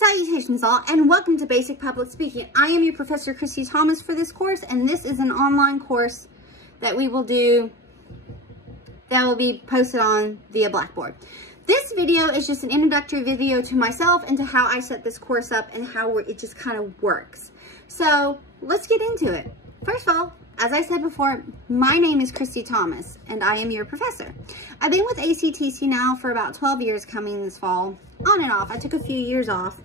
Salutations all, and welcome to Basic Public Speaking. I am your Professor Christy Thomas for this course, and this is an online course that we will do, that will be posted on via Blackboard. This video is just an introductory video to myself and to how I set this course up and how it just kind of works. So let's get into it. First of all, as I said before, my name is Christy Thomas, and I am your professor. I've been with ACTC now for about 12 years coming this fall, on and off. I took a few years off,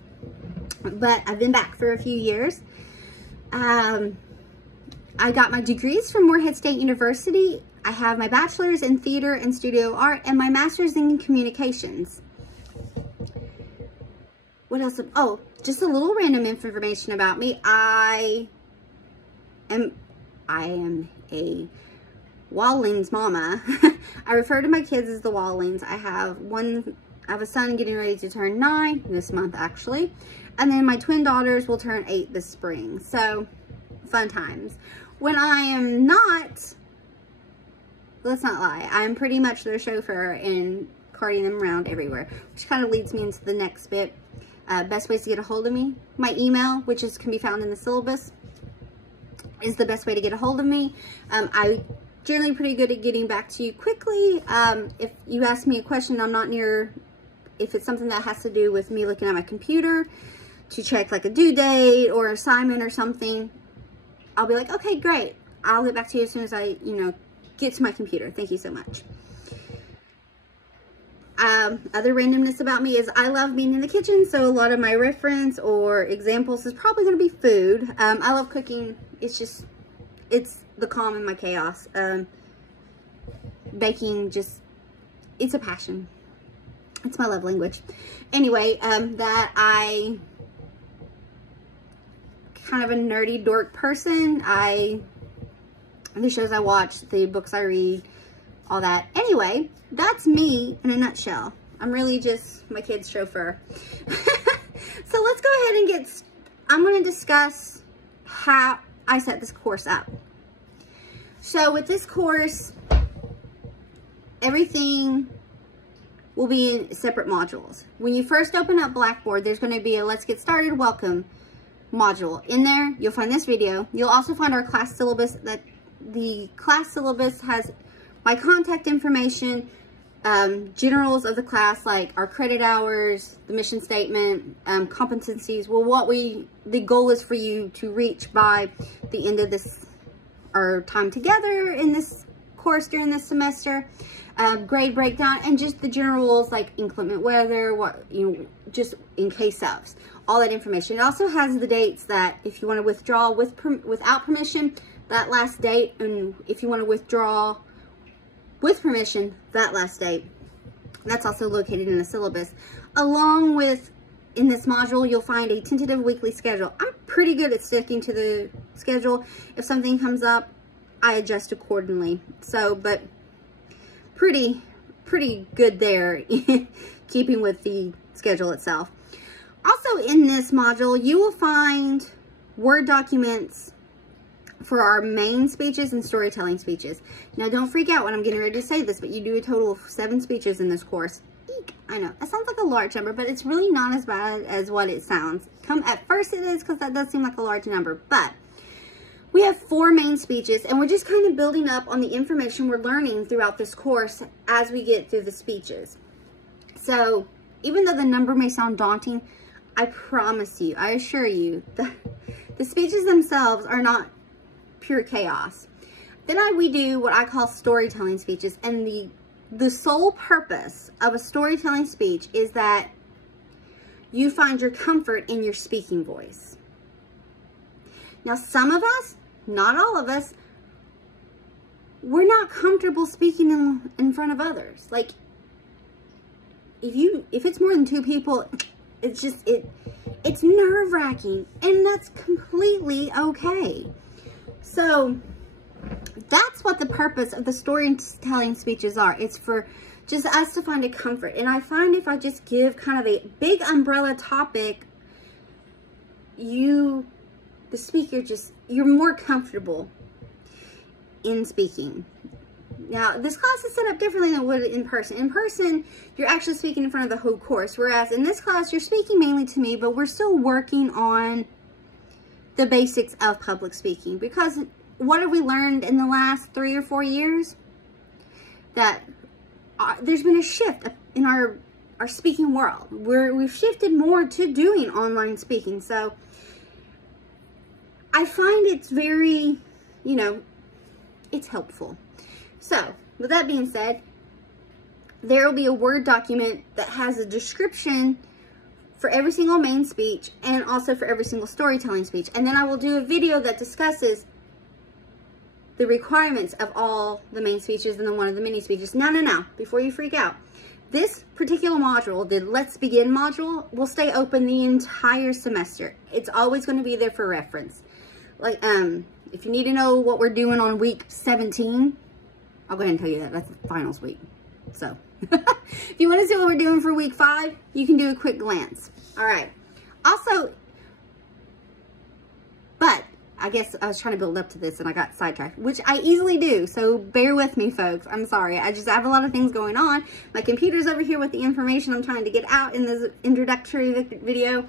but I've been back for a few years. I got my degrees from Morehead State University. I have my bachelor's in theater and studio art and my master's in communications. What else? Oh, just a little random information about me. I am a Wildlings mama. I refer to my kids as the Wildlings. I have a son getting ready to turn 9 this month, actually. And then my twin daughters will turn 8 this spring. So, fun times. When I am not, let's not lie, I'm pretty much their chauffeur and carting them around everywhere. Which kind of leads me into the next bit. Best ways to get a hold of me. My email, which can be found in the syllabus, is the best way to get a hold of me. I'm generally pretty good at getting back to you quickly. If you ask me a question, I'm not near, if it's something that has to do with me looking at my computer to check like a due date or assignment or something, I'll be like, okay, great. I'll get back to you as soon as I, get to my computer. Thank you so much. Other randomness about me is I love being in the kitchen, so a lot of my reference or examples is probably going to be food. I love cooking. It's the calm in my chaos. Baking, it's a passion. It's my love language. Anyway, that I kind of a nerdy dork person. The shows I watch, the books I read, all that. Anyway, that's me in a nutshell. I'm really just my kid's chauffeur. So let's go ahead and I'm going to discuss how I set this course up. So with this course, everything will be in separate modules. When you first open up Blackboard, there's going to be a Let's Get Started Welcome module. In there, you'll find this video. You'll also find our class syllabus. The class syllabus has my contact information, generals of the class, like our credit hours, the mission statement, competencies. Well, the goal is for you to reach by the end of our time together in this course during this semester. Grade breakdown, and just the general rules like inclement weather, just in case of. All that information. It also has the dates that if you want to withdraw without permission, that last date, and if you want to withdraw with permission, that last date. That's also located in the syllabus. Along with, in this module, you'll find a tentative weekly schedule. I'm pretty good at sticking to the schedule. If something comes up, I adjust accordingly. So, but pretty good there, keeping with the schedule itself. Also in this module, you will find Word documents for our main speeches and storytelling speeches. Now, don't freak out when I'm getting ready to say this, but you do a total of 7 speeches in this course. Eek, I know, that sounds like a large number, but it's really not as bad as what it sounds. At first it is, because that does seem like a large number, but we have 4 main speeches, and we're just kind of building up on the information we're learning throughout this course as we get through the speeches. So, even though the number may sound daunting, I promise you, I assure you, the speeches themselves are not pure chaos. Then we do what I call storytelling speeches, and the sole purpose of a storytelling speech is that you find your comfort in your speaking voice. Now, some of us, not all of us, we're not comfortable speaking in front of others. Like, if it's more than 2 people, it's nerve-wracking, and that's completely okay. So that's what the purpose of the storytelling speeches are. It's for just us to find a comfort. And I find if I just give kind of a big umbrella topic, the speaker, you're more comfortable in speaking. Now, this class is set up differently than it would in person. In person, you're actually speaking in front of the whole course, whereas in this class, you're speaking mainly to me, but we're still working on the basics of public speaking. Because what have we learned in the last 3 or 4 years? That there's been a shift in our speaking world, where we've shifted more to doing online speaking. So I find it's very, you know, it's helpful. So, with that being said, there will be a Word document that has a description for every single main speech and also for every single storytelling speech. And then I will do a video that discusses the requirements of all the main speeches and then one of the mini speeches. No, before you freak out. This particular module, the Let's Begin module, will stay open the entire semester. It's always going to be there for reference. Like, if you need to know what we're doing on week 17, I'll go ahead and tell you that. That's the finals week. So, if you want to see what we're doing for week 5, you can do a quick glance. All right. Also, but I guess I was trying to build up to this and I got sidetracked, which I easily do. So, bear with me, folks. I'm sorry. I have a lot of things going on. My computer's over here with the information I'm trying to get out in this introductory video.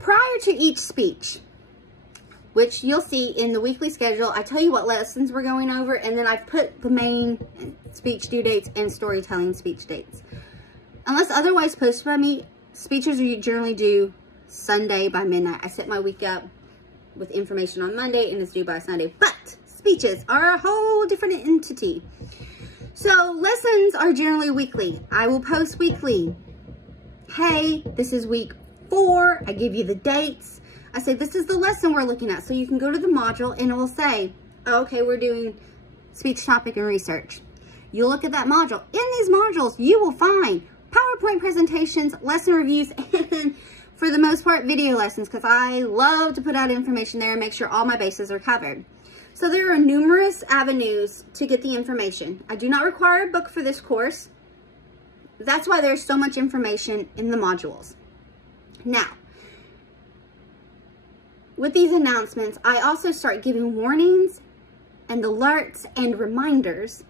Prior to each speech, which you'll see in the weekly schedule, I tell you what lessons we're going over, and then I've put the main speech due dates and storytelling speech dates. Unless otherwise posted by me, speeches are generally due Sunday by midnight. I set my week up with information on Monday, and it's due by Sunday. But speeches are a whole different entity. So lessons are generally weekly. I will post weekly. Hey, this is week 4. I give you the dates. I say, this is the lesson we're looking at. So you can go to the module and it will say, oh, okay, we're doing speech, topic, and research. You look at that module. In these modules, you will find PowerPoint presentations, lesson reviews, and for the most part, video lessons, because I love to put out information there and make sure all my bases are covered. So there are numerous avenues to get the information. I do not require a book for this course. That's why there's so much information in the modules. Now, with these announcements, I also start giving warnings and alerts and reminders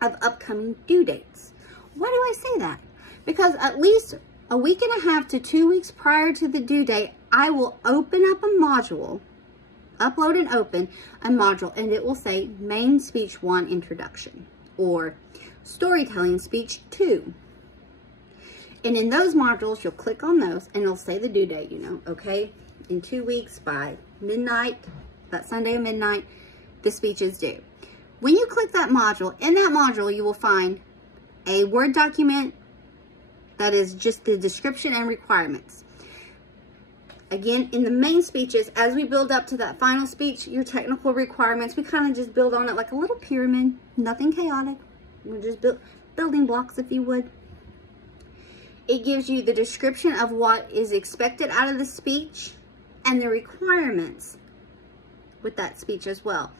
of upcoming due dates. Why do I say that? Because at least a week and a half to 2 weeks prior to the due date, I will open up a module, upload and open a module, and it will say Main Speech 1 Introduction or Storytelling Speech 2. And in those modules, you'll click on those and it'll say the due date, you know, okay? In 2 weeks by midnight, that Sunday at midnight, the speech is due. When you click that module, in that module, you will find a Word document that is just the description and requirements. Again, in the main speeches, as we build up to that final speech, your technical requirements, we kind of just build on it like a little pyramid, nothing chaotic. We're just building blocks, if you would. It gives you the description of what is expected out of the speech and the requirements with that speech as well.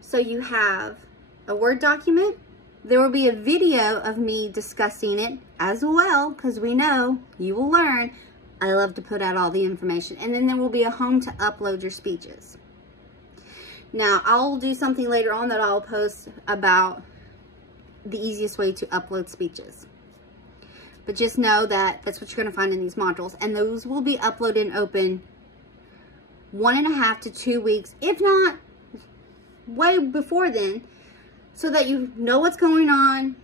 So you have a Word document. There will be a video of me discussing it as well, because we know you will learn. I love to put out all the information. And then there will be a home to upload your speeches. Now, I'll do something later on that I'll post about the easiest way to upload speeches. But just know that that's what you're going to find in these modules. And those will be uploaded and open 1.5 to 2 weeks, if not way before then, so that you know what's going on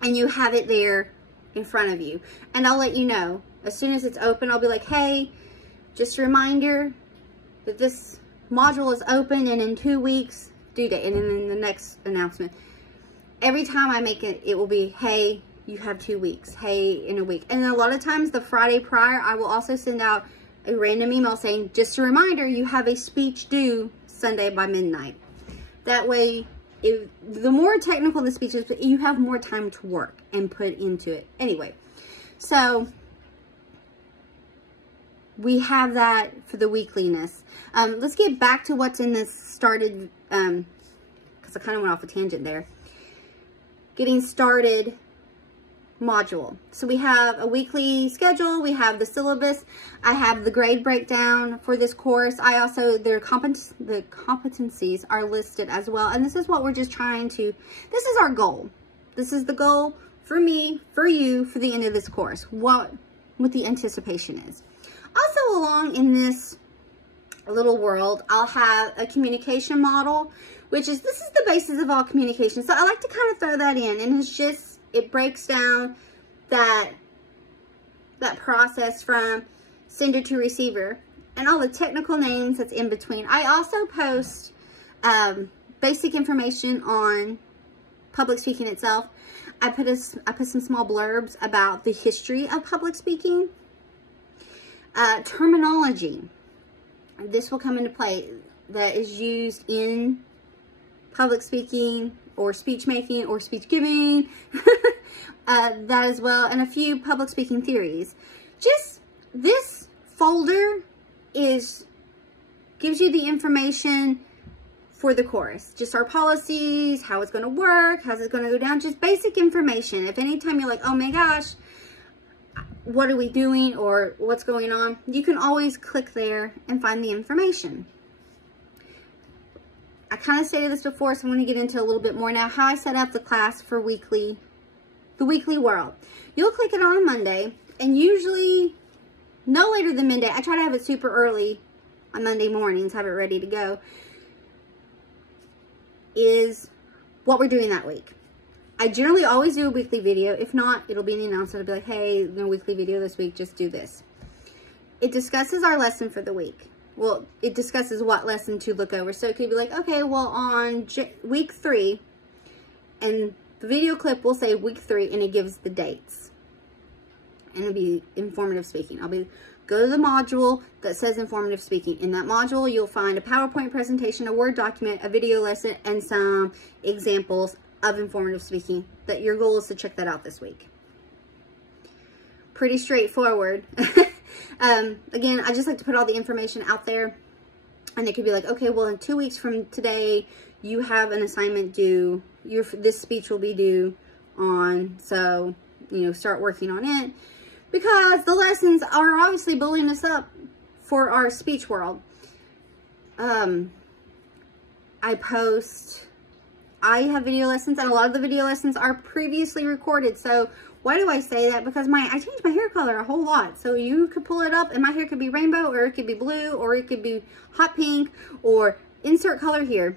and you have it there in front of you. And I'll let you know. As soon as it's open, I'll be like, hey, just a reminder that this module is open and in 2 weeks, due date. And then in the next announcement, every time I make it, it will be, hey, you have 2 weeks, hey, in a week. And a lot of times the Friday prior, I will also send out a random email saying, just a reminder, you have a speech due Sunday by midnight. That way, the more technical the speech is, you have more time to work and put into it. Anyway, so we have that for the weekliness. Let's get back to what's in this started, because I kind of went off a tangent there. Getting started module. So we have a weekly schedule, we have the syllabus, I have the grade breakdown for this course. I also, the competencies are listed as well. And this is what we're just trying to, this is our goal. This is the goal for me, for you, for the end of this course, what the anticipation is. Also along in this little world, I'll have a communication model, which is, this is the basis of all communication. So I like to kind of throw that in, and it's just, it breaks down that process from sender to receiver and all the technical names that's in between. I also post basic information on public speaking itself. I put some small blurbs about the history of public speaking. Terminology. This will come into play that is used in public speaking or speech making or speech giving. That as well, and a few public speaking theories. Just this folder gives you the information for the course. Just our policies, how it's going to work, how's it going to go down, just basic information. If anytime you're like, oh my gosh, what are we doing or what's going on, you can always click there and find the information. I kind of stated this before, so I'm going to get into a little bit more now, how I set up the class for the weekly world. You'll click it on a Monday, and usually no later than midday. I try to have it super early on Monday mornings, have it ready to go, is what we're doing that week. I generally always do a weekly video. If not, it'll be an announcement. It'll be like, hey, no weekly video this week, just do this. It discusses our lesson for the week. Well, it discusses what lesson to look over. So it could be like, okay, well, on week 3, and the video clip will say week 3, and it gives the dates. And it'll be informative speaking. Go to the module that says informative speaking. In that module, you'll find a PowerPoint presentation, a Word document, a video lesson, and some examples of informative speaking. That your goal is to check that out this week. Pretty straightforward. Again, I just like to put all the information out there. And it could be like, okay, well, in 2 weeks from today, you have an assignment due. This speech will be due on, so, start working on it. Because the lessons are obviously building us up for our speech world. I have video lessons, and a lot of the video lessons are previously recorded. So why do I say that? Because I changed my hair color a whole lot. So you could pull it up, and my hair could be rainbow, or it could be blue, or it could be hot pink, or insert color here.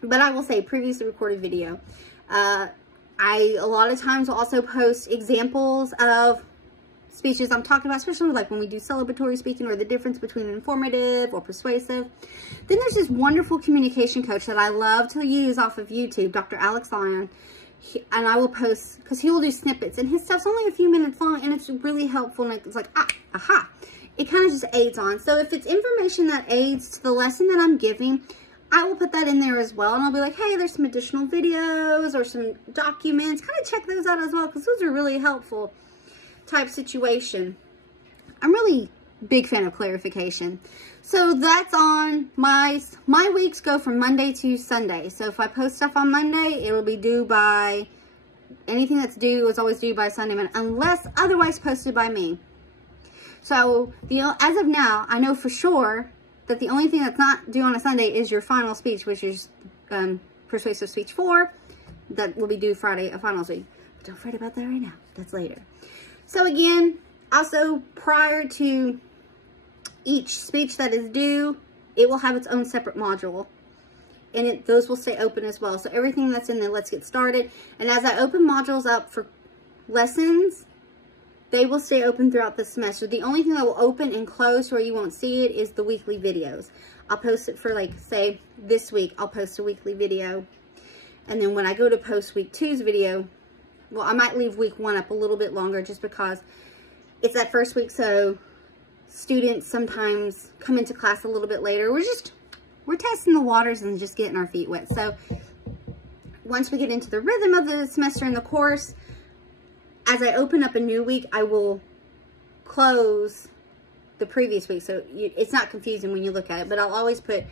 But I will say previously recorded video. A lot of times will also post examples of speeches I'm talking about, especially like when we do celebratory speaking, or the difference between informative or persuasive. Then there's this wonderful communication coach that I love to use off of YouTube, Dr. Alex Lyon. And I will post, because he will do snippets, and his stuff's only a few minutes long, and it's really helpful, and it's like, aha. It kind of just aids on. So if it's information that aids to the lesson that I'm giving, I will put that in there as well. And I'll be like, hey, there's some additional videos or some documents. Kind of check those out as well, because those are really helpful type situation. I'm really big fan of clarification. So that's on my weeks go from Monday to Sunday. So if I post stuff on Monday, it will be due by, anything that's due is always due by Sunday, unless otherwise posted by me. So as of now, I know for sure that the only thing that's not due on a Sunday is your final speech, which is Persuasive Speech 4. That will be due Friday, a finals week. But don't fret about that right now. That's later. So again, also prior to each speech that is due, it will have its own separate module. And those will stay open as well. So everything that's in there, let's get started. And as I open modules up for lessons, they will stay open throughout the semester. The only thing that will open and close where you won't see it is the weekly videos. I'll post it for, like, say, this week, I'll post a weekly video. And then when I go to post week 2's video, well, I might leave week 1 up a little bit longer just because it's that first week. So students sometimes come into class a little bit later. We're testing the waters and just getting our feet wet. So once we get into the rhythm of the semester and the course, as I open up a new week, I will close the previous week. So it's not confusing when you look at it, but I'll always put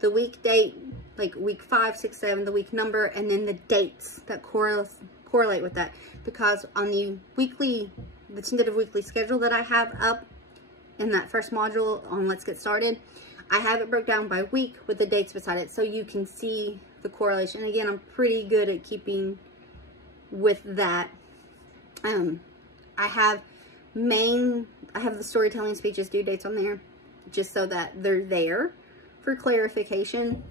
the week date, like week 5, 6, 7, the week number, and then the dates that correlate with that. because on the tentative weekly schedule that I have up in that first module on Let's Get Started, I have it broke down by week with the dates beside it so you can see the correlation. Again, I'm pretty good at keeping with that. I have the storytelling speeches due dates on there just so that they're there for clarification.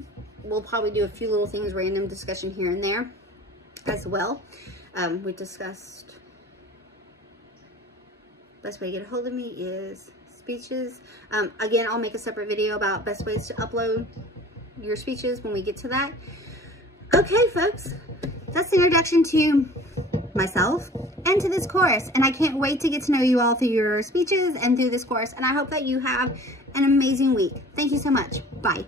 We'll probably do a few little things, random discussion here and there as well. We discussed best way to get a hold of me is speeches. Again, I'll make a separate video about best ways to upload your speeches when we get to that. Okay, folks, that's the introduction to myself and to this course, and I can't wait to get to know you all through your speeches and through this course, and I hope that you have an amazing week. Thank you so much. Bye.